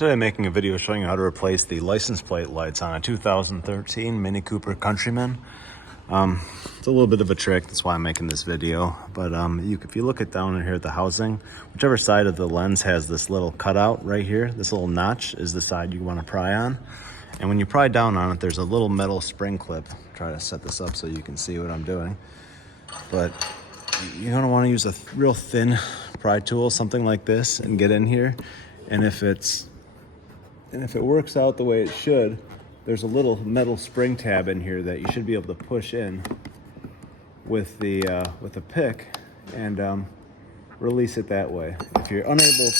Today I'm making a video showing you how to replace the license plate lights on a 2013 Mini Cooper Countryman. It's a little bit of a trick, that's why I'm making this video. But if you look down in here at the housing, whichever side of the lens has this little cutout right here, this little notch is the side you want to pry on. And when you pry down on it, there's a little metal spring clip. Try to set this up so you can see what I'm doing. But you're gonna want to use a real thin pry tool, something like this, and get in here. And if it works out the way it should, there's a little metal spring tab in here that you should be able to push in with a pick and release it that way. If you're unable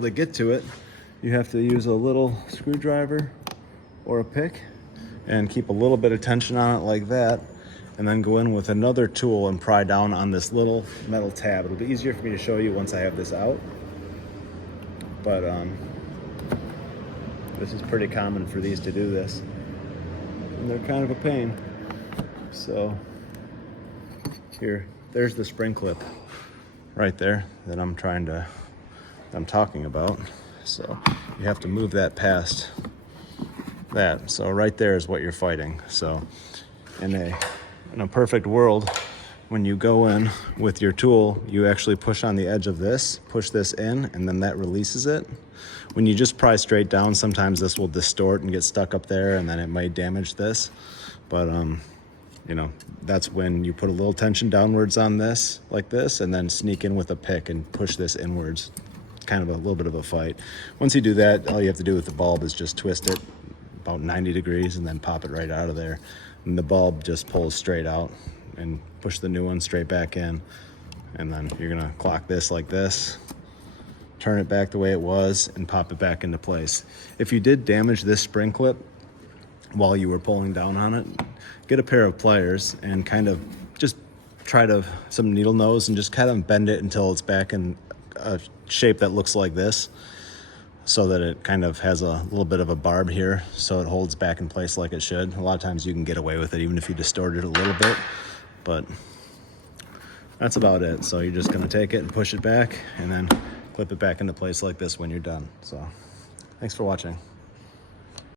to get to it, you have to use a little screwdriver or a pick and keep a little bit of tension on it like that, and then go in with another tool and pry down on this little metal tab. It'll be easier for me to show you once I have this out, but this is pretty common for these to do this, and they're kind of a pain. So there's the spring clip right there that I'm talking about. So you have to move that past that. So right there is what you're fighting. So in a perfect world, when you go in with your tool, you actually push on the edge of this, push this in, and then that releases it. When you just pry straight down, sometimes this will distort and get stuck up there, and then it might damage this. But that's when you put a little tension downwards on this, like this, and then sneak in with a pick and push this inwards. Kind of a little bit of a fight. Once you do that, all you have to do with the bulb is just twist it about 90 degrees and then pop it right out of there. And the bulb just pulls straight out, and push the new one straight back in. And then you're gonna clock this like this, turn it back the way it was, and pop it back into place. If you did damage this spring clip while you were pulling down on it, get a pair of pliers and kind of just try some needle nose and just kind of bend it until it's back in a shape that looks like this, so that it kind of has a little bit of a barb here, so it holds back in place like it should. A lot of times you can get away with it even if you distort it a little bit, but that's about it. So you're just gonna take it and push it back and then clip it back into place like this when you're done. So thanks for watching.